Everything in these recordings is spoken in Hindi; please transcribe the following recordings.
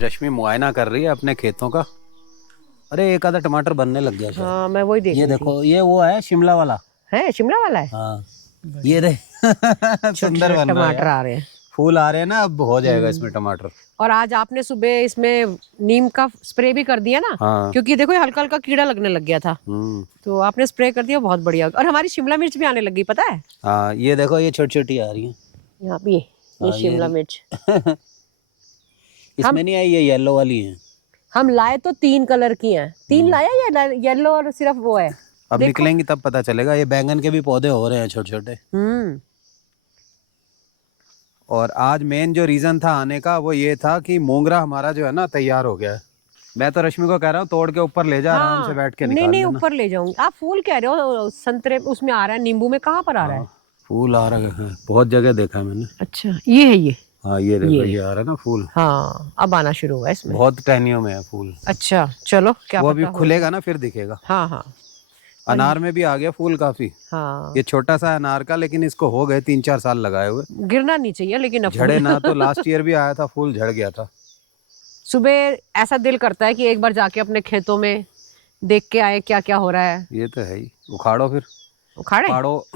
रश्मि मुआयना कर रही है अपने खेतों का। अरे एक आधा टमाटर बनने लग गया शायद। हाँ मैं वही देख ये रही देखो, ये वो है शिमला वाला। है शिमला वाला है। हाँ ये रे छोटे सुंदर छोटे बन रहा है टमाटर यार। आ रहे हैं। फूल आ रहे हैं ना, अब हो जाएगा इसमें टमाटर। और आज आपने सुबह इसमें नीम का स्प्रे भी कर दिया ना। हाँ। क्योंकि देखो ये हल्का हल्का कीड़ा लगने लग गया था, तो आपने स्प्रे कर दिया, बहुत बढ़िया। और हमारी शिमला मिर्च भी आने लगी, पता है। हाँ ये देखो, ये छोटी छोटी आ रही है। यहाँ पे ये हाँ, शिमला मिर्च इसमें नहीं आई, ये येलो वाली है। हम लाए तो 3 कलर की हैं। 3 लाया या येलो और सिर्फ वो है। अब निकलेंगी तब पता चलेगा। ये बैंगन के भी पौधे हो रहे हैं छोटे छोटे। और आज मेन जो रीजन था आने का वो ये था कि मोंगरा हमारा जो है ना तैयार हो गया है। मैं तो रश्मि को कह रहा हूँ तोड़ के ऊपर ले जा, आराम से बैठ के निकाल नहीं लेना। ऊपर ले जाऊंगी। आप फूल कह रहे हो, संतरे उसमें आ रहा है, नींबू में कहाँ पर आ रहा है। फूल आ रहा है, बहुत जगह देखा है मैंने। अच्छा ये है ये। हाँ ये देखो, ये आ रहा है ना फूल। हाँ अब आना शुरू हुआ इसमें, बहुत टहनियों में है फूल। अच्छा चलो क्या वो पता अभी खुलेगा ना फिर दिखेगा। हाँ हाँ अनार में भी आ गया फूल काफी। हाँ। ये छोटा सा अनार का, लेकिन इसको हो गए 3-4 साल लगाए हुए। गिरना नहीं चाहिए लेकिन अब झड़े ना तो लास्ट ईयर भी आया था फूल, झड़ गया था। सुबह ऐसा दिल करता है कि एक बार जाके अपने खेतों में देख के आए क्या क्या हो रहा है। ये तो है ही। उखाड़ो फिर, उखाड़े उखाड़ो।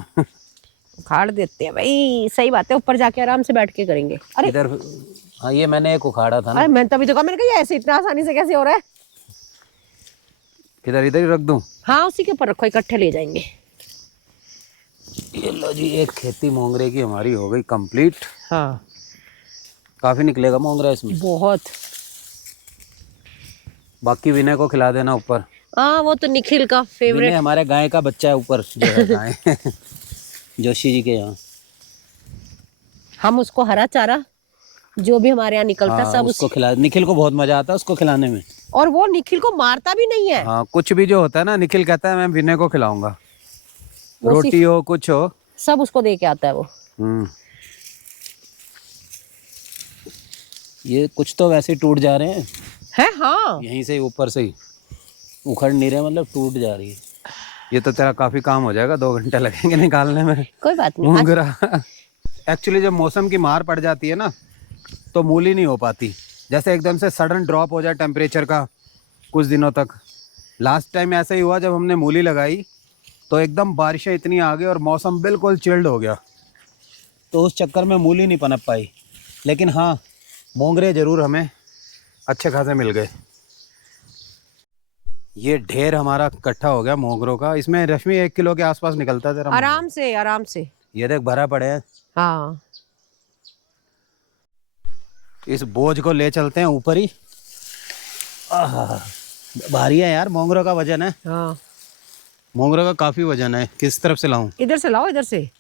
उखाड़ देते हैं भाई, सही बात है, ऊपर जाके आराम से बैठ के करेंगे। अरे इधर, हाँ ये मैंने एक उखाड़ा था ना। अरे मैं तभी तो कहा, मैंने कहा ये ऐसे इतना आसानी से कैसे हो रहा है। इधर इधर ही रख दूं। हाँ उसी के ऊपर रखो, इकट्ठे ले जाएंगे। ये लो जी, एक खेती मोंगरे की हमारी हो गई कंप्लीट। हाँ काफी निकलेगा मोंगरा इसमें। बहुत। बाकी विनय को खिला देना ऊपर। हाँ वो तो निखिल का विनय फेवरेट। हमारे गाय का बच्चा है ऊपर जो है गाय जोशी जी के यहाँ। हम उसको हरा चारा जो भी हमारे यहाँ निकलता है सब उसको खिला। निखिल को बहुत मजा आता है उसको खिलाने में। और वो निखिल को मारता भी नहीं है। हाँ कुछ भी जो होता है ना, निखिल कहता है मैं विनय को खिलाऊंगा। रोटी हो कुछ हो सब उसको दे के आता है वो। ये कुछ तो वैसे ही टूट जा रहे हैं। है हाँ यहीं से ही ऊपर से ही उखड़ नहीं रहे, मतलब टूट जा रही है। ये तो तेरा काफी काम हो जाएगा, 2 घंटे लगेंगे निकालने में। कोई बात नहीं। मोंगरा एक्चुअली जब मौसम की मार पड़ जाती है ना तो मूली नहीं हो पाती। जैसे एकदम से सडन ड्रॉप हो जाए टेम्परेचर का कुछ दिनों तक। लास्ट टाइम ऐसा ही हुआ जब हमने मूली लगाई तो एकदम बारिशें इतनी आ गई और मौसम बिल्कुल चिल्ड हो गया, तो उस चक्कर में मूली नहीं पनप पाई। लेकिन हाँ मोंगरे ज़रूर हमें अच्छे खासे मिल गए। ये ढेर हमारा इकट्ठा हो गया मोंगरों का। इसमें रश्मि 1 किलो के आसपास निकलता है तेरा। आराम से आराम से। ये देख भरा पड़े हैं। हाँ इस बोझ को ले चलते हैं ऊपर ही। भारी है यार, मोंगरों का वजन है। हाँ मोंगरों का काफी वजन है। किस तरफ से लाऊं? इधर से लाओ, इधर से।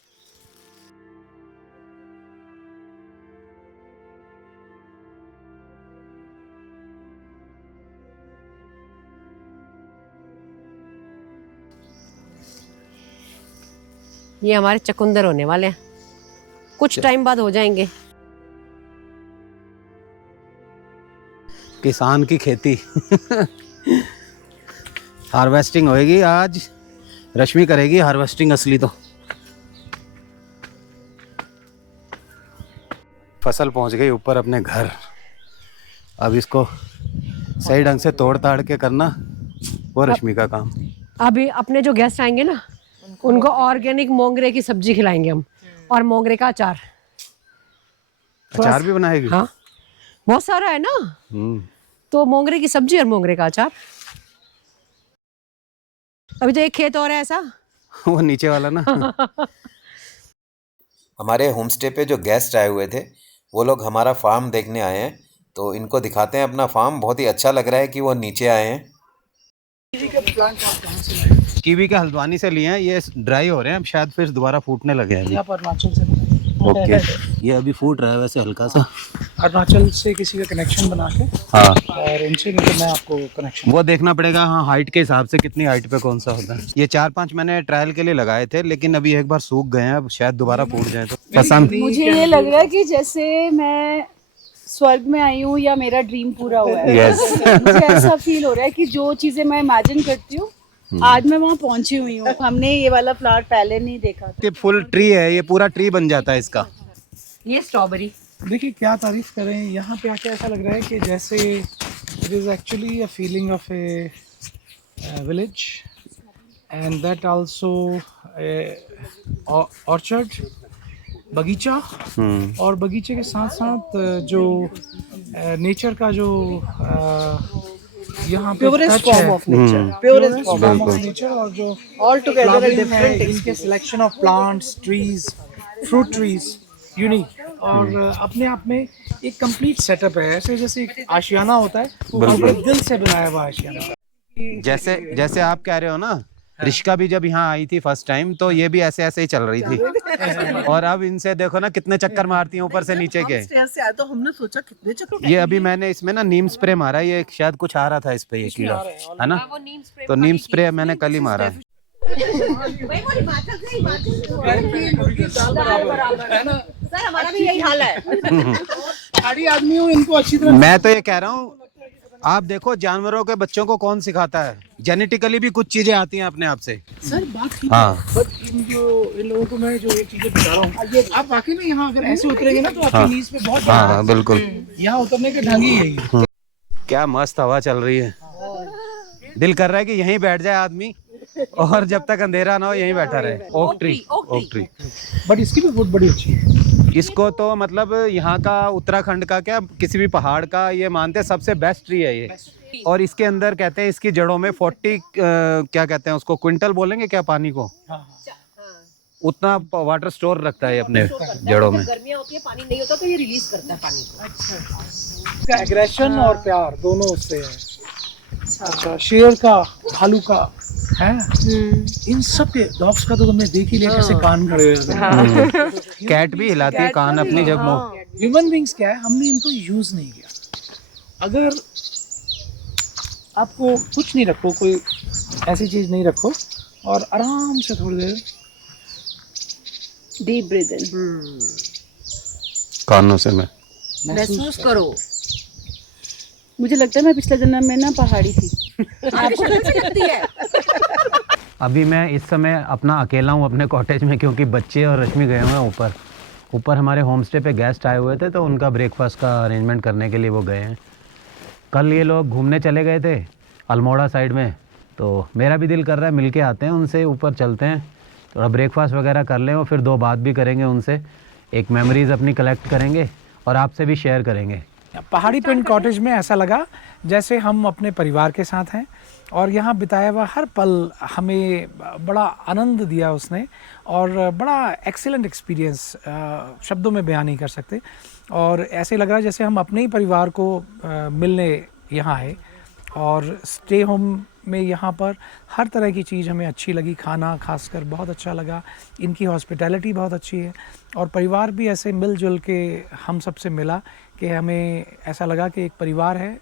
ये हमारे चकुंदर होने वाले हैं, कुछ टाइम बाद हो जाएंगे। किसान की खेती हार्वेस्टिंग होएगी आज। रश्मि करेगी हार्वेस्टिंग असली। तो फसल पहुंच गई ऊपर अपने घर। अब इसको सही ढंग से तोड़ ताड़ के करना वो रश्मि का काम। अभी अपने जो गेस्ट आएंगे ना उनको ऑर्गेनिक मोंगरे की सब्जी खिलाएंगे हम, और मोंगरे का अचार। अचार भी बनाएगी? हाँ बहुत सारा है ना, तो मोंगरे की सब्जी और मोंगरे का अचार। अभी तो एक खेत और है ऐसा वो नीचे वाला ना हमारे होम स्टे पे जो गेस्ट आए हुए थे वो लोग हमारा फार्म देखने आए हैं, तो इनको दिखाते हैं अपना फार्म। बहुत ही अच्छा लग रहा है कि वो नीचे आए हैं। कीवी के हल्द्वानी से लिए हैं। ये ड्राई हो रहे हैं, अब शायद फिर दोबारा फूटने लगे हैं। यहाँ पर अरुणाचल से ओके, ये अभी फूट रहा है वैसे हल्का सा। अरुणाचल से किसी का कनेक्शन बना के, हाँ, और उनसे नहीं तो मैं आपको कनेक्शन वो देखना पड़ेगा। हाँ हाइट के हिसाब से कितनी हाइट पे कौन सा होता है। ये 4-5 मैंने ट्रायल के लिए लगाए थे, लेकिन अभी एक बार सूख गए हैं। अब शायद दोबारा फूट जाए तो पसंद। मुझे ये लग रहा है कि जैसे मैं स्वर्ग में आई हूँ या मेरा ड्रीम पूरा हुआ है। मुझे ऐसा फील हो रहा है कि जो चीजें मैं इमेजिन करती हूँ आज मैं वहाँ पहुंची हुई हूँ। हमने ये वाला फ्लावर पहले नहीं देखा था। फुल ट्री है, ये पूरा ट्री बन जाता है इसका। ये स्ट्रॉबेरी देखिए क्या तारीफ करें, यहाँ पे आके ऐसा लग रहा है कि जैसे it is actually a feeling of A village and that also orchard, बगीचा, और बगीचे के साथ साथ जो नेचर का जो यहाँ पे Purest touch form है, of nature. Purest form form of of nature. nature, और जो All together a flowering है, different इनके experience. Selection of plants, trees, fruit trees unique, और अपने आप में एक कंप्लीट सेटअप है, ऐसे जैसे एक आशियाना होता है और बड़े दिल से बनाया हुआ आशियाना। जैसे जैसे आप कह रहे हो ना, रिश्का भी जब यहाँ आई थी फर्स्ट टाइम तो ये भी ऐसे ऐसे ही चल रही थी, और अब इनसे देखो ना कितने चक्कर मारती हैं ऊपर से नीचे के। हम स्टेयर से आए तो हमने सोचा कितने चक्कर ये अभी मैंने इसमें ना नीम स्प्रे मारा, ये शायद कुछ आ रहा था इस पे, ये कीड़ा है ना, तो नीम स्प्रे मैंने कल ही मारा है। सर हमारा भी यही हाल है। सारी आदमी हूँ, इनको अच्छी तरह मैं तो ये कह रहा हूँ, आप देखो जानवरों के बच्चों को कौन सिखाता है, जेनेटिकली भी कुछ चीजें आती हैं अपने आप से। सर बात ठीक हाँ। है, बट इन लोगों को मैं जो ये चीजें बता रहा हूँ, आप वाकई में यहाँ अगर ऐसे उतरेंगे ना तो आपकी नीज पे बहुत हाँ हाँ बिल्कुल। यहाँ उतरने के ढंग ही यही है। क्या मस्त हवा चल रही है, दिल कर रहा है कि यहीं बैठ जाए आदमी, और जब तक अंधेरा ना हो यहीं बैठा रहे। Oak tree. बट इसकी भी वुड बड़ी अच्छी है। इसको तो मतलब यहाँ का, उत्तराखंड का, क्या किसी भी पहाड़ का, ये मानते हैं सबसे बेस्ट ट्री है ये। और इसके अंदर कहते हैं इसकी जड़ों में 40 क्या कहते हैं उसको, क्विंटल बोलेंगे क्या पानी को, उतना वाटर स्टोर रखता है अपने जड़ों में। गर्मियाँ होती है, पानी नहीं होता तो ये रिलीज करता है पानी को। इसका एग्रेशन और प्यार दोनों उससे है। अच्छा, शेर का, भालू का है, इन सब के, डॉग्स का तो तुमने देख ही लिया कैसे कान खड़े हुए हैं। कैट भी हिलाती है कान अपनी जब ह्यूमन बींग्स क्या है, हमने इनको यूज नहीं किया। अगर आपको कुछ नहीं रखो, कोई ऐसी चीज नहीं रखो, और आराम से थोड़ी देर डीप ब्रीथ इन, कानों से मैं महसूस करो। मुझे लगता है मैं पिछले जन्म में ना पहाड़ी थी। आपको अच्छी लगती है। अभी मैं इस समय अपना अकेला हूँ अपने कॉटेज में, क्योंकि बच्चे और रश्मि गए हुए हैं ऊपर हमारे होम स्टे पे गेस्ट आए हुए थे, तो उनका ब्रेकफास्ट का अरेंजमेंट करने के लिए वो गए हैं। कल ये लोग घूमने चले गए थे अल्मोड़ा साइड में, तो मेरा भी दिल कर रहा है मिल के आते हैं उनसे, ऊपर चलते हैं, थोड़ा ब्रेकफास्ट वगैरह कर लें और फिर 2 बात भी करेंगे उनसे, एक मेमोरीज़ अपनी कलेक्ट करेंगे और आपसे भी शेयर करेंगे। पहाड़ी पिंड कॉटेज में ऐसा लगा जैसे हम अपने परिवार के साथ हैं, और यहाँ बिताया हुआ हर पल हमें बड़ा आनंद दिया उसने, और बड़ा एक्सीलेंट एक्सपीरियंस शब्दों में बयान नहीं कर सकते। और ऐसे लग रहा है जैसे हम अपने ही परिवार को मिलने यहाँ आए, और स्टे होम में यहाँ पर हर तरह की चीज़ हमें अच्छी लगी, खाना खासकर बहुत अच्छा लगा, इनकी हॉस्पिटैलिटी बहुत अच्छी है, और परिवार भी ऐसे मिलजुल के हम सबसे मिला कि हमें ऐसा लगा कि एक परिवार है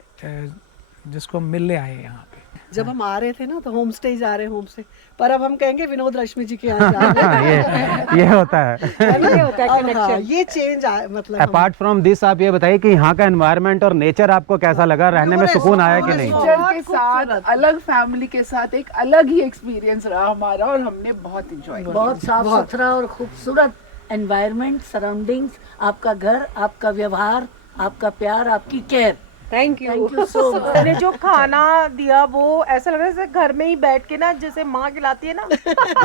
जिसको हम मिलने आए हैं यहाँ पे। जब हम आ रहे थे ना तो होम स्टे ही जा रहे हैं होम से, पर अब हम कहेंगे विनोद रश्मि जी के यहाँ जा रहे हैं। ये होता है। ये होता है connection। ये चेंज मतलब अपार्ट फ्रॉम दिस आप ये बताइए कि यहाँ का एनवायरनमेंट और नेचर आपको कैसा लगा, रहने में सुकून आया कि नहीं? नेचर के साथ, अलग फैमिली के साथ एक अलग ही एक्सपीरियंस रहा हमारा, और हमने बहुत इंजॉय किया। बहुत साफ सुथरा और खूबसूरत एनवायरनमेंट, सराउंडिंग्स, आपका घर, आपका व्यवहार, आपका प्यार, आपकी care. Thank you so much. मैंने जो खाना दिया वो ऐसा लग रहा है जैसे घर में ही बैठ के ना, जैसे माँ खिलाती है ना,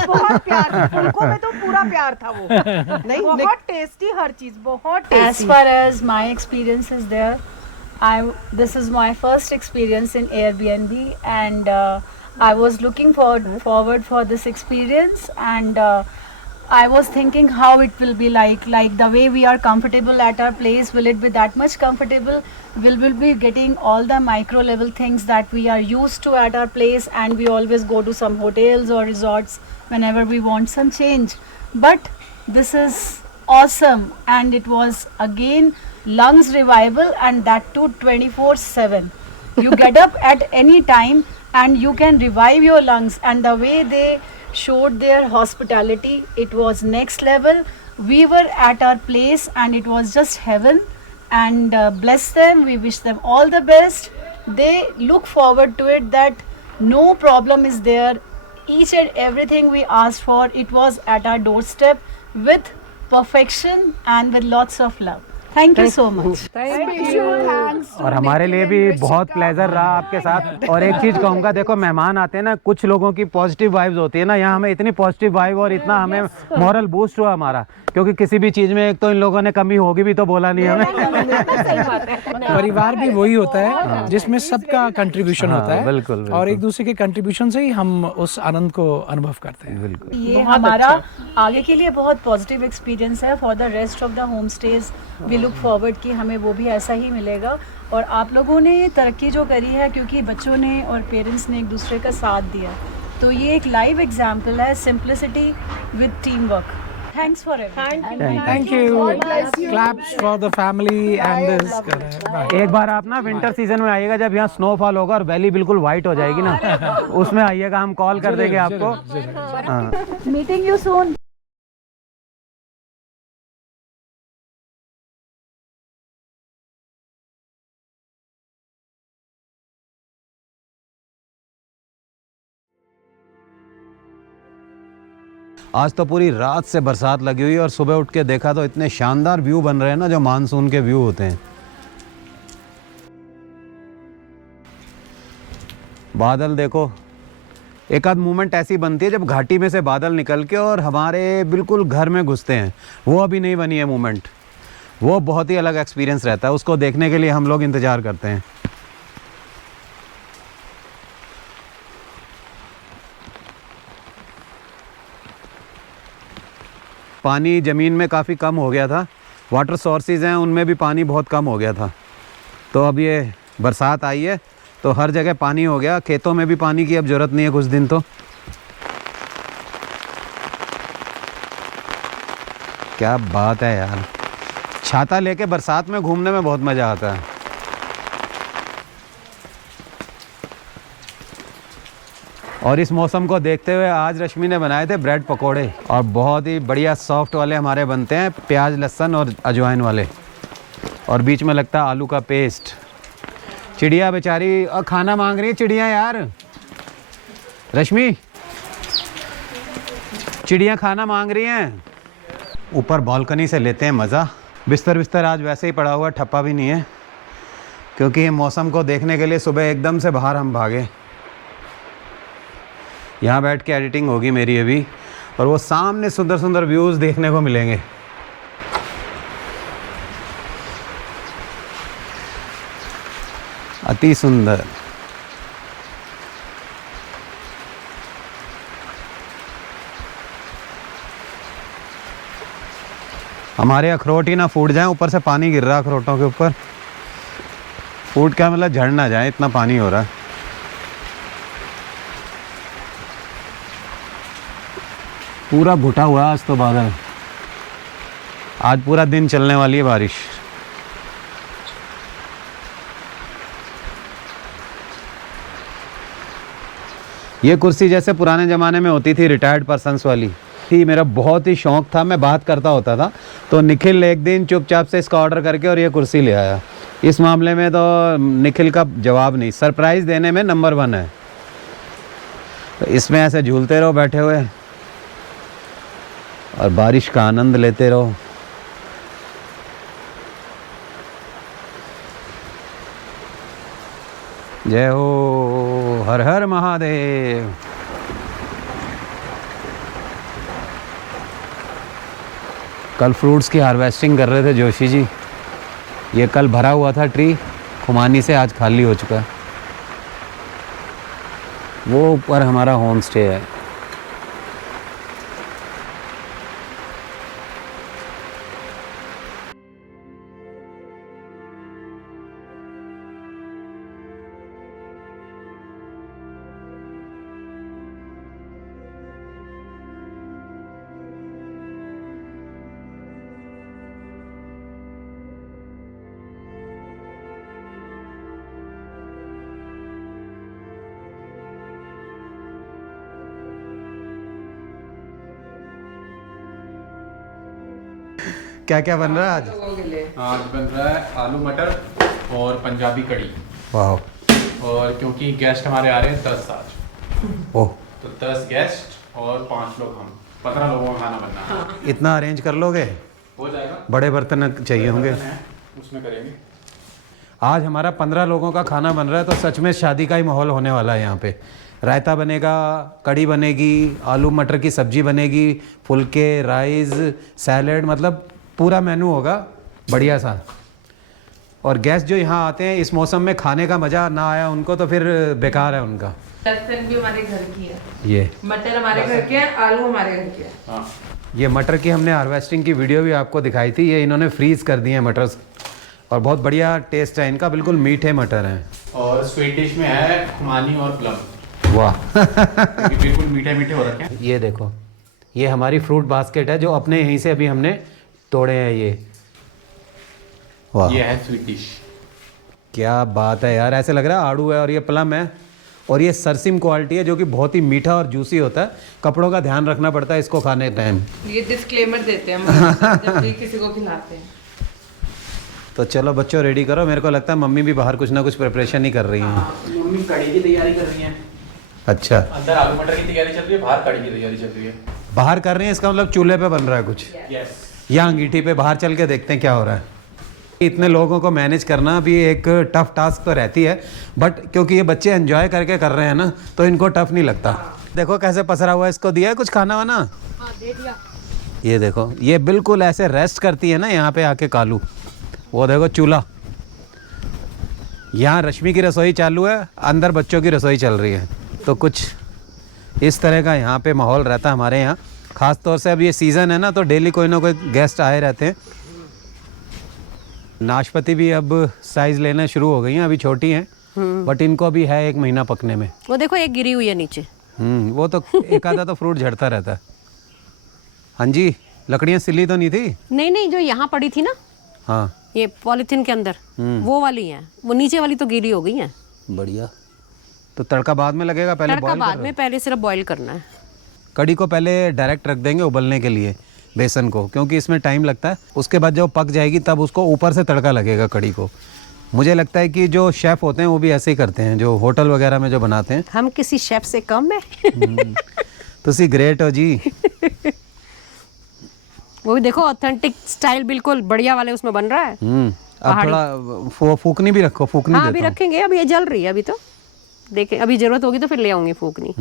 बहुत प्यार से, फुलकों में तो पूरा प्यार था वो। नहीं, बहुत टेस्टी, हर चीज बहुत tasty. As far as my experience is there, this is my first experience in Airbnb, and I was looking forward for this experience, and I was thinking how it will be like the way we are comfortable at our place, will it be that much comfortable? Will we be getting all the micro level things that we are used to at our place, and we always go to some hotels or resorts whenever we want some change. But this is awesome, and it was again lungs revival, and that too 24/7. You get up at any time and you can revive your lungs, and the way they showed their hospitality, it was next level. We were at our place and it was just heaven, and bless them, we wish them all the best. They look forward to it, that no problem is there, each and everything we asked for, it was at our doorstep with perfection and with lots of love. Thank you so much. और हमारे लिए भी बहुत प्लेजर रहा आपके साथ। और एक चीज़ कहूँगा, देखो मेहमान आते हैं ना, कुछ लोगों की पॉजिटिव वाइब्स होती है ना, यहाँ हमें इतनी पॉजिटिव वाइब और इतना हमें मॉरल बूस्ट हुआ हमारा, क्योंकि किसी भी चीज़ में एक तो इन लोगों ने कमी होगी भी तो बोला नहीं हमें। परिवार भी वही होता है जिसमें सबका कंट्रीब्यूशन होता है। बिल्कुल। और एक दूसरे के कंट्रीब्यूशन से ही हम उस आनंद को अनुभव करते हैं। बिल्कुल। ये हमारा आगे के लिए बहुत पॉजिटिव एक्सपीरियंस है for the rest of the home stage. We look forward कि हमें वो भी ऐसा ही मिलेगा। और आप लोगों ने ये तरक्की जो करी है, क्योंकि बच्चों ने और पेरेंट्स ने एक दूसरे का साथ दिया, तो ये एक लाइव एग्जाम्पल है simplicity with team work. Thanks for everything. Thank you. Claps for the family and this. एक बार आप ना विंटर सीजन में आइएगा, जब यहाँ स्नोफॉल होगा और वैली बिल्कुल वाइट हो जाएगी ना, उसमें आइएगा, हम कॉल कर देंगे आपको। Meeting you soon. आज तो पूरी रात से बरसात लगी हुई है और सुबह उठ के देखा तो इतने शानदार व्यू बन रहे हैं ना, जो मानसून के व्यू होते हैं। बादल देखो, एक आध मूवमेंट ऐसी बनती है जब घाटी में से बादल निकल के और हमारे बिल्कुल घर में घुसते हैं, वो अभी नहीं बनी है मूवमेंट। वो बहुत ही अलग एक्सपीरियंस रहता है, उसको देखने के लिए हम लोग इंतज़ार करते हैं। पानी ज़मीन में काफ़ी कम हो गया था, वाटर सोर्सेज हैं उनमें भी पानी बहुत कम हो गया था। तो अब ये बरसात आई है तो हर जगह पानी हो गया, खेतों में भी पानी की अब ज़रूरत नहीं है कुछ दिन। तो क्या बात है यार, छाता लेके बरसात में घूमने में बहुत मज़ा आता है। और इस मौसम को देखते हुए आज रश्मि ने बनाए थे ब्रेड पकोड़े, और बहुत ही बढ़िया सॉफ्ट वाले हमारे बनते हैं, प्याज लहसुन और अजवाइन वाले, और बीच में लगता है आलू का पेस्ट। चिड़िया बेचारी और खाना मांग रही है चिड़िया यार, रश्मि चिड़िया खाना मांग रही हैं। ऊपर बालकनी से लेते हैं मज़ा। बिस्तर आज वैसे ही पड़ा हुआ, ठप्पा भी नहीं है, क्योंकि मौसम को देखने के लिए सुबह एकदम से बाहर हम भागे। यहाँ बैठ के एडिटिंग होगी मेरी अभी, और वो सामने सुंदर सुंदर व्यूज़ देखने को मिलेंगे। अति सुंदर। हमारे अखरोट ही ना फूट जाएं, ऊपर से पानी गिर रहा है अखरोटों के ऊपर। फूट क्या मतलब झड़ ना जाए, इतना पानी हो रहा है। पूरा घुटा हुआ आज तो बादल, आज पूरा दिन चलने वाली है बारिश। ये कुर्सी जैसे पुराने ज़माने में होती थी रिटायर्ड पर्सन्स वाली थी, मेरा बहुत ही शौक़ था, मैं बात करता होता था। तो निखिल एक दिन चुपचाप से इसका ऑर्डर करके और ये कुर्सी ले आया। इस मामले में तो निखिल का जवाब नहीं, सरप्राइज़ देने में नंबर 1 है। तो इसमें ऐसे झूलते रहो बैठे हुए और बारिश का आनंद लेते रहो। जय हो, हर हर महादेव। कल फ्रूट्स की हार्वेस्टिंग कर रहे थे जोशी जी। ये कल भरा हुआ था ट्री खुमानी से, आज खाली हो चुका है। वो ऊपर हमारा होम स्टे है। क्या क्या बन रहा है आज? आज बन रहा है आलू मटर और पंजाबी कड़ी। वाह। और क्योंकि गेस्ट हमारे आ रहे हैं 10 आज, ओह, तो 10 गेस्ट और 5 लोग हम, 15 लोगों का खाना बनना है। इतना अरेंज कर लोगे? हो जाएगा। बड़े बर्तन चाहिए होंगे। उसमें करेंगे। आज हमारा 15 लोगों का खाना बन रहा है, तो सच में शादी का ही माहौल होने वाला है यहाँ पे। रायता बनेगा, कड़ी बनेगी, आलू मटर की सब्जी बनेगी, फुलके, राइस, सैलेड, मतलब पूरा मेनू होगा बढ़िया सा। और गेस्ट जो यहाँ आते हैं इस मौसम में, खाने का मज़ा ना आया उनको तो फिर बेकार है उनका। लहसुन भी हमारे घर की है, ये मटर हमारे घर के हैं, आलू हमारे घर के हैं। हाँ, ये मटर की हमने हार्वेस्टिंग की वीडियो भी आपको दिखाई थी। ये इन्होंने फ्रीज कर दिए हैं मटर, और बहुत बढ़िया टेस्ट है इनका, बिल्कुल मीठे मटर हैं। और स्वीट डिश में है खुमानी और प्लम, वाह क्योंकि बिल्कुल मीठे मीठे हो रखे हैं। ये देखो, ये हमारी फ्रूट बास्केट है जो अपने यहीं से अभी हमने तोड़े हैं ये। वाह, ये है स्वीट डिश। क्या बात है यार, ऐसे लग रहा है आड़ू है और ये प्लम है। और ये सरसिम क्वालिटी है जो कि बहुत ही मीठा और जूसी होता है। कपड़ों का ध्यान रखना पड़ता है इसको खाने टाइम। ये डिस्क्लेमर देते हैं हम जब भी किसी को खिलाते हैं। तो चलो बच्चों रेडी करो, मेरे को लगता है मम्मी भी बाहर कुछ ना कुछ प्रिपरेशन ही कर रही हैं। मम्मी कड़ी की तैयारी कर रही है। अच्छा, अंदर आलू मटर की तैयारी चल रही है, बाहर कड़ी की तैयारी चल रही है। बाहर कर रही हैं, इसका मतलब चूल्हे पे बन रहा है कुछ, यस। या अंगीठी पे। बाहर चल के देखते हैं क्या हो रहा है। इतने लोगों को मैनेज करना भी एक टफ टास्क तो रहती है, बट क्योंकि ये बच्चे एंजॉय करके कर रहे हैं ना, तो इनको टफ नहीं लगता। देखो कैसे पसरा हुआ है, इसको दिया है कुछ खाना वाना? हाँ, दे दिया। ये देखो, ये बिल्कुल ऐसे रेस्ट करती है ना यहाँ पे आके कालू। वो देखो चूल्हा, यहाँ रश्मि की रसोई चालू है, अंदर बच्चों की रसोई चल रही है। तो कुछ इस तरह का यहाँ पे माहौल रहता है हमारे यहाँ। ख़ास तौर से अब ये सीज़न है ना, तो डेली कोई ना कोई गेस्ट आए रहते हैं। नाशपाती भी अब साइज़ लेना शुरू हो गई हैं, अभी छोटी हैं, बट इनको भी है 1 महीना पकने में। वो देखो एक गिरी हुई है नीचे। वो तो एक आधा तो फ्रूट झड़ता रहता है। हाँ जी, लकड़ियाँ सिली तो नहीं थी? नहीं नहीं, जो यहाँ पड़ी थी ना, हाँ, ये पॉलीथीन के अंदर, वो वाली हैं। वो नीचे वाली तो गीली हो गई हैं। बढ़िया। तो तड़का बाद में लगेगा, पहले तड़का बाद में, पहले सिर्फ बॉईल करना है। कड़ी को पहले डायरेक्ट रख देंगे उबलने के लिए, बेसन को, क्योंकि इसमें टाइम लगता है। उसके बाद जब पक जाएगी तब उसको ऊपर से तड़का लगेगा कड़ी को। मुझे लगता है कि जो शेफ़ होते हैं वो भी ऐसे ही करते हैं, जो होटल वगैरह में जो बनाते हैं। हम किसी शेफ से कम है। तुसी ग्रेट हो जी। वो भी देखो ऑथेंटिक स्टाइल, बिल्कुल बढ़िया वाले उसमें बन रहा है। अब थोड़ा फूकनी भी रखो, फूकनी हाँ, अभी रखेंगे, अभी ये जल रही है, अभी तो देखें, अभी जरूरत होगी तो फिर ले आऊंगी फूकनी।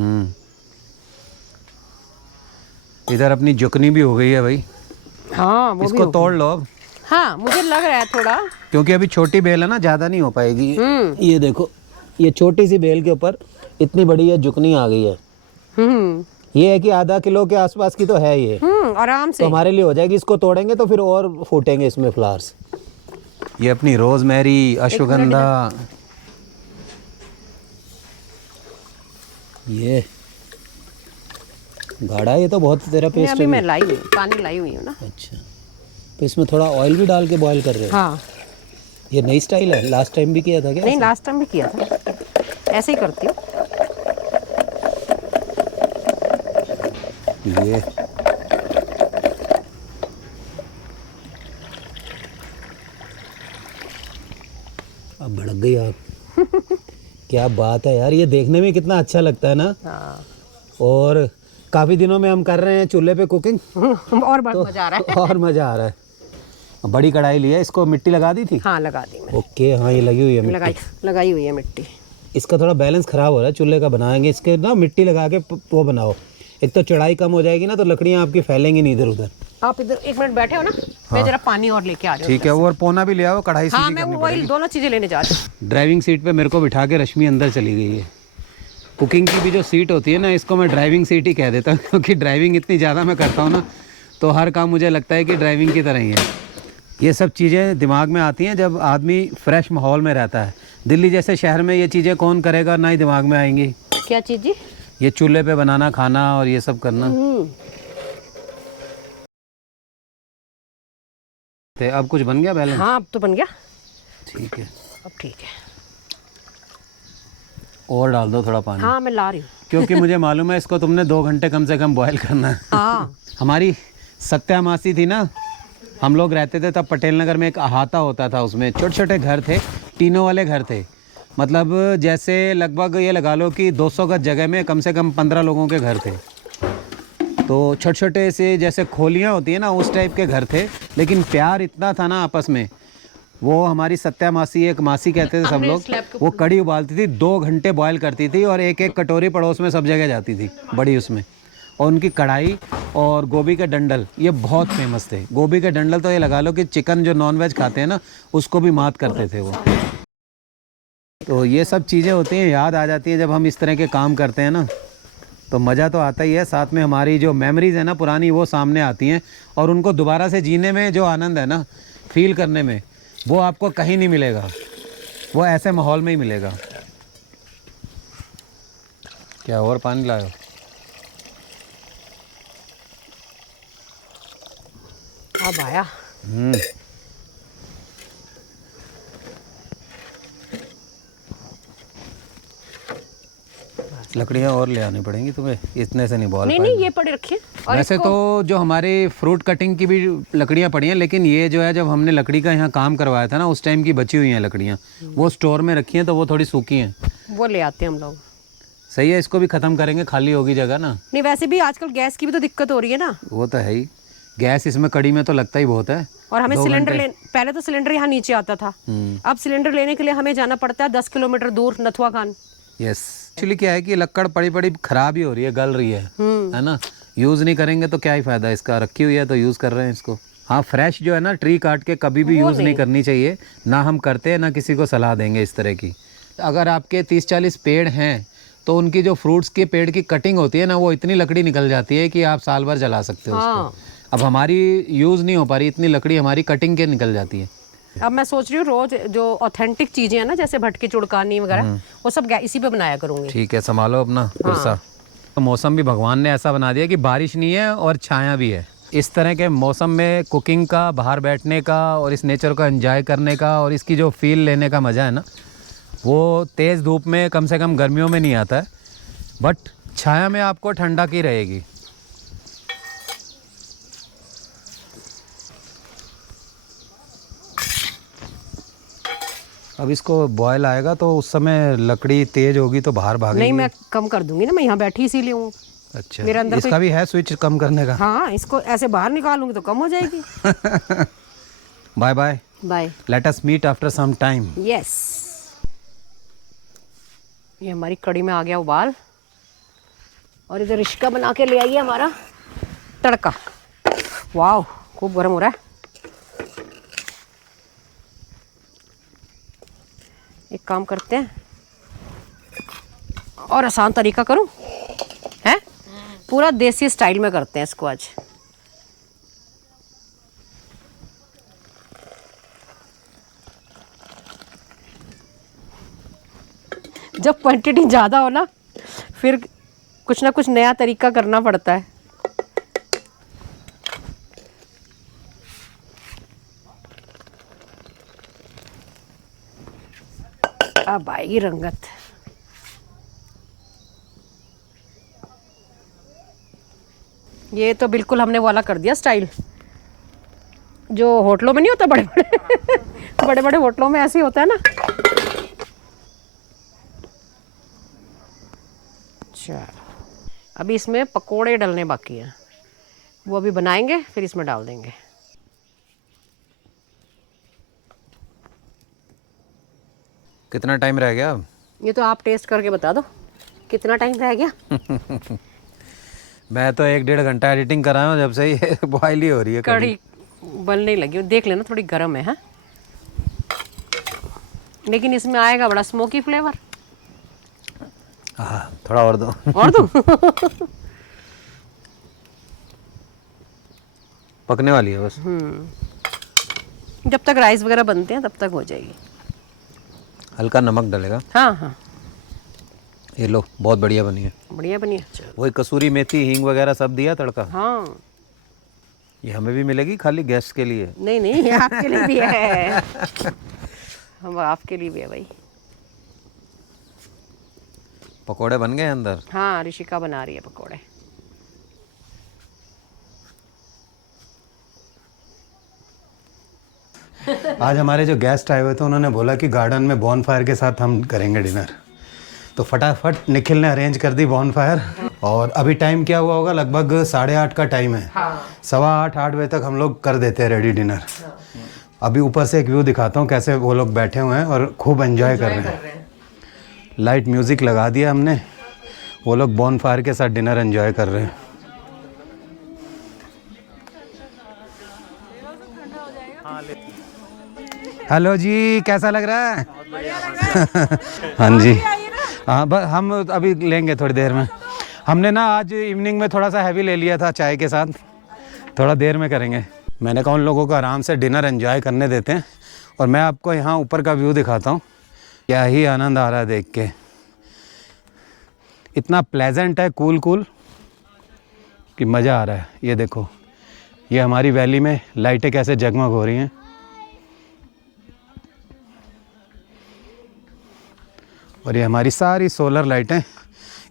इधर अपनी जुकनी भी हो गई है भाई। हाँ, वो इसको तोड़ लो अब। हाँ, मुझे लग रहा है थोड़ा, क्योंकि अभी छोटी बेल है ना, ज़्यादा नहीं हो पाएगी। ये देखो, ये छोटी सी बेल के ऊपर इतनी बड़ी ये जुकनी आ गई है। ये है कि आधा किलो के आसपास की तो है ये। आराम से तो हमारे लिए हो जाएगी। इसको तोड़ेंगे तो फिर और फूटेंगे इसमें फ्लावर्स। ये अपनी रोजमेरी, अश्वगंधा, ये गाढ़ा है, ये तो बहुत तेरा पेस्ट अभी मैं लाई हुई, पानी लाई हुई हूँ ना। अच्छा, तो इसमें थोड़ा ऑयल भी डाल के बॉईल कर रहे हो? हाँ। ये नई स्टाइल है, लास्ट टाइम भी किया था क्या? नहीं, लास्ट टाइम भी किया था, ऐसे ही करती हूँ। ये अब भड़क गई आग। क्या बात है यार, ये देखने में कितना अच्छा लगता है ना। हाँ। और काफ़ी दिनों में हम कर रहे हैं चूल्हे पे कुकिंग, और मजा आ रहा है। और मज़ा आ रहा है। बड़ी कढ़ाई ली है, इसको मिट्टी लगा दी थी? हाँ, लगा दी मैंने। ओके, हाँ, ये लगी हुई है मिट्टी। लगाई हुई है मिट्टी। इसका थोड़ा बैलेंस ख़राब हो रहा है चूल्हे का। बनाएंगे इसके ना, मिट्टी लगा के वो बनाओ। एक तो चढ़ाई कम हो जाएगी ना, तो लकड़ियाँ आपकी फैलेंगी नहीं इधर उधर। आप इधर 1 मिनट बैठे हो ना, मैं जरा पानी और लेके आ रही हूँ। ठीक है, वो और पोना भी ले आओ, कढ़ाई हाँ, मैं वही दोनों चीज़ें लेने जा रही हूँ। ड्राइविंग सीट पे मेरे को बिठा के रश्मि अंदर चली गई है। कुकिंग की भी जो सीट होती है ना, इसको मैं ड्राइविंग सीट ही कह देता हूँ, क्योंकि ड्राइविंग इतनी ज़्यादा मैं करता हूँ ना, तो हर काम मुझे लगता है कि ड्राइविंग की तरह ही है। ये सब चीज़ें दिमाग में आती हैं जब आदमी फ्रेश माहौल में रहता है। दिल्ली जैसे शहर में ये चीज़ें कौन करेगा, ना ही दिमाग में आएंगी। क्या चीज़ जी? ये चूल्हे पे बनाना खाना और ये सब करना। अब कुछ बन गया बैलेंस? हाँ, अब तो बन गया। ठीक है, अब ठीक है। और डाल दो थोड़ा पानी। हाँ, मैं ला रही हूँ। क्योंकि मुझे मालूम है इसको तुमने 2 घंटे कम से कम बॉयल करना है। हाँ। हमारी सत्या मासी थी ना, हम लोग रहते थे तब पटेल नगर में, एक अहाता होता था, उसमें छोटे छोटे घर थे, टीनों वाले घर थे। मतलब जैसे लगभग ये लगा लो कि 200 गज जगह में कम से कम 15 लोगों के घर थे। तो छोटे छोटे से जैसे खोलियाँ होती है ना, उस टाइप के घर थे, लेकिन प्यार इतना था ना आपस में। वो हमारी सत्या मासी, एक मासी कहते थे सब लोग, वो कड़ी उबालती थी, 2 घंटे बॉयल करती थी और एक एक कटोरी पड़ोस में सब जगह जाती थी बड़ी उसमें। और उनकी कढ़ाई और गोभी के डंडल ये बहुत फेमस थे। गोभी के डंडल तो ये लगा लो कि चिकन जो नॉन वेज खाते हैं ना, उसको भी मात करते थे वो। तो ये सब चीज़ें होती हैं, याद आ जाती हैं जब हम इस तरह के काम करते हैं ना, तो मज़ा तो आता ही है। साथ में हमारी जो मेमोरीज़ है ना पुरानी, वो सामने आती हैं, और उनको दोबारा से जीने में जो आनंद है ना, फील करने में, वो आपको कहीं नहीं मिलेगा, वो ऐसे माहौल में ही मिलेगा। क्या और पानी लाओ? अब आया। लकड़ियाँ और ले आनी पड़ेंगी तुम्हें, इतने से नहीं बॉल नहीं नहीं, ये पड़े रखे। और वैसे तो जो हमारे फ्रूट कटिंग की भी लकड़ियाँ पड़ी हैं, लेकिन ये जो है जब हमने लकड़ी का यहाँ काम करवाया था ना, उस टाइम की बची हुई हैं लकड़ियाँ, वो स्टोर में रखी हैं, तो वो थोड़ी सूखी हैं, वो ले आते हैं हम लोग। सही है, इसको भी ख़त्म करेंगे, खाली होगी जगह ना। नहीं वैसे भी आजकल गैस की भी तो दिक्कत हो रही है ना। वो तो है ही, गैस इसमें कड़ी में तो लगता ही बहुत है। और हमें सिलेंडर पहले तो सिलेंडर यहाँ नीचे आता था, अब सिलेंडर लेने के लिए हमें जाना पड़ता है 10 किलोमीटर दूर, नथुआ खान। यस, एक्चुअली क्या है कि लक्कड़ पड़ी पड़ी खराब ही हो रही है, गल रही है ना। यूज़ नहीं करेंगे तो क्या ही फ़ायदा इसका, रखी हुई है तो यूज़ कर रहे हैं इसको। हाँ, फ्रेश जो है ना, ट्री काट के कभी भी यूज़ नहीं करनी चाहिए, ना हम करते हैं ना किसी को सलाह देंगे इस तरह की। अगर आपके 30-40 पेड़ हैं तो उनकी जो फ्रूट्स के पेड़ की कटिंग होती है ना, वो इतनी लकड़ी निकल जाती है कि आप साल भर जला सकते हो उसको। अब हमारी यूज़ नहीं हो पा रही, इतनी लकड़ी हमारी कटिंग के निकल जाती है। अब मैं सोच रही हूँ रोज जो ऑथेंटिक चीजें हैं ना, जैसे भटकी चुड़कानी वगैरह, वो सब इसी पे बनाया करूंगी। ठीक है, संभालो अपना पुरसा। तो मौसम भी भगवान ने ऐसा बना दिया कि बारिश नहीं है और छाया भी है। इस तरह के मौसम में कुकिंग का, बाहर बैठने का और इस नेचर को एंजॉय करने का और इसकी जो फील लेने का मज़ा है ना, वो तेज़ धूप में, कम से कम गर्मियों में नहीं आता है, बट छाया में आपको ठंडक ही रहेगी। अब इसको बॉयल आएगा तो उस समय लकड़ी तेज होगी तो बाहर भागेगी। नहीं, मैं कम कर दूंगी ना, मैं यहाँ बैठी इसीलिए हूँ। अच्छा, मेरे अंदर इसका भी है स्विच कम करने का? हाँ, इसको ऐसे बाहर निकालूंगी तो कम हो जाएगी। Bye bye bye, let us meet after some time. Yes. ये हमारी कड़ी में आ गया उबाल, और इधर रिश्का बना के ले आइए हमारा तड़का। वाह, खूब गर्म हो रहा है। एक काम करते हैं, और आसान तरीका करूं, है पूरा देसी स्टाइल में करते हैं इसको आज। जब क्वांटिटी ज़्यादा हो ना, फिर कुछ ना कुछ नया तरीका करना पड़ता है। अब आएगी रंगत। ये तो बिल्कुल हमने वाला कर दिया स्टाइल, जो होटलों में नहीं होता, बड़े बड़े बड़े बड़े होटलों में ऐसे ही होता है ना। अच्छा, अभी इसमें पकोड़े डलने बाकी हैं, वो अभी बनाएंगे फिर इसमें डाल देंगे। कितना टाइम रह गया? ये तो आप टेस्ट करके बता दो कितना टाइम रह गया। मैं तो 1-1.5 घंटा एडिटिंग कर रहा हूँ जब से ये बॉयल ही हो रही है। कड़ी बनने लगी, देख लेना थोड़ी गर्म है, लेकिन इसमें आएगा बड़ा स्मोकी फ्लेवर। हाँ, थोड़ा और दो। और दो। पकने वाली है बस। जब तक राइस वगैरह बनते हैं तब तक हो जाएगी। हल्का नमक डलेगा। हाँ हाँ, ये लो, बहुत बढ़िया बनी है। बढ़िया बनी है। वही कसूरी मेथी, हींग वगैरह सब दिया तड़का। हाँ, ये हमें भी मिलेगी खाली गेस्ट के लिए? नहीं नहीं, ये आपके लिए भी है। हम आपके लिए भी है भाई। पकोड़े बन गए अंदर? हाँ, ऋषिका बना रही है पकोड़े। आज हमारे जो गेस्ट आए हुए थे उन्होंने बोला कि गार्डन में बॉनफायर के साथ हम करेंगे डिनर, तो फटाफट निखिल ने अरेंज कर दी बॉनफायर। और अभी टाइम क्या हुआ होगा, लगभग 8:30 का टाइम है। 7:15-8 बजे तक हम लोग कर देते हैं रेडी डिनर। अभी ऊपर से एक व्यू दिखाता हूँ कैसे वो लोग बैठे हुए हैं और खूब एंजॉय कर रहे हैं। लाइट म्यूज़िक लगा दिया हमने, वो लोग बॉनफायर के साथ डिनर एंजॉय कर रहे हैं। हेलो जी, कैसा लग रहा है? हाँ जी, हाँ बस हम अभी लेंगे थोड़ी देर में। हमने ना आज इवनिंग में थोड़ा सा हैवी ले लिया था चाय के साथ, थोड़ा देर में करेंगे। मैंने कहा उन लोगों को आराम से डिनर एंजॉय करने देते हैं और मैं आपको यहाँ ऊपर का व्यू दिखाता हूँ। क्या ही आनंद आ रहा है देख के, इतना प्लेजेंट है, कूल कि मज़ा आ रहा है। ये देखो, ये हमारी वैली में लाइटें कैसे जगमग हो रही हैं। और ये हमारी सारी सोलर लाइटें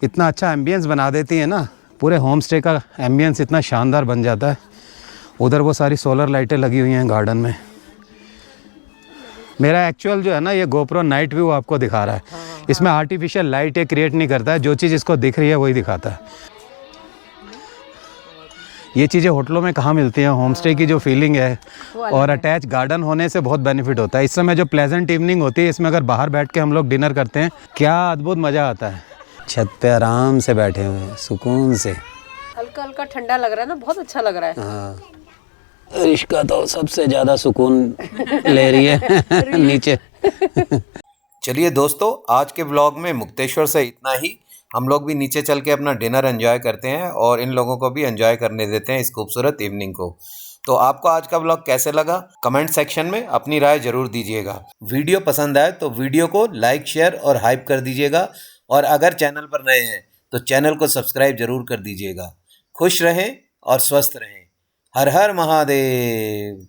इतना अच्छा एम्बियंस बना देती हैं ना, पूरे होम स्टे का एम्बियंस इतना शानदार बन जाता है। उधर वो सारी सोलर लाइटें लगी हुई हैं गार्डन में। मेरा एक्चुअल जो है ना, ये गोप्रो नाइट व्यू आपको दिखा रहा है। इसमें आर्टिफिशियल लाइट ये क्रिएट नहीं करता है, जो चीज़ इसको दिख रही है वही दिखाता है। ये चीज़ें होटलों में कहाँ मिलती हैं। होम स्टे की जो फीलिंग है और अटैच गार्डन होने से बहुत बेनिफिट होता है। इस समय जो प्लेजेंट इवनिंग होती है, इसमें अगर बाहर बैठ के हम लोग डिनर करते हैं, क्या अद्भुत मज़ा आता है। छत पे आराम से बैठे हुए हैं सुकून से। हल्का हल्का ठंडा लग रहा है ना, बहुत अच्छा लग रहा है। हाँ, रिश्का तो सबसे ज़्यादा सुकून ले रही है नीचे। चलिए दोस्तों, आज के व्लॉग में मुक्तेश्वर से इतना ही। हम लोग भी नीचे चल के अपना डिनर एंजॉय करते हैं और इन लोगों को भी एंजॉय करने देते हैं इस खूबसूरत इवनिंग को। तो आपको आज का व्लॉग कैसे लगा, कमेंट सेक्शन में अपनी राय जरूर दीजिएगा। वीडियो पसंद आए तो वीडियो को लाइक, शेयर और हाइप कर दीजिएगा। और अगर चैनल पर नए हैं तो चैनल को सब्सक्राइब जरूर कर दीजिएगा। खुश रहें और स्वस्थ रहें। हर हर महादेव।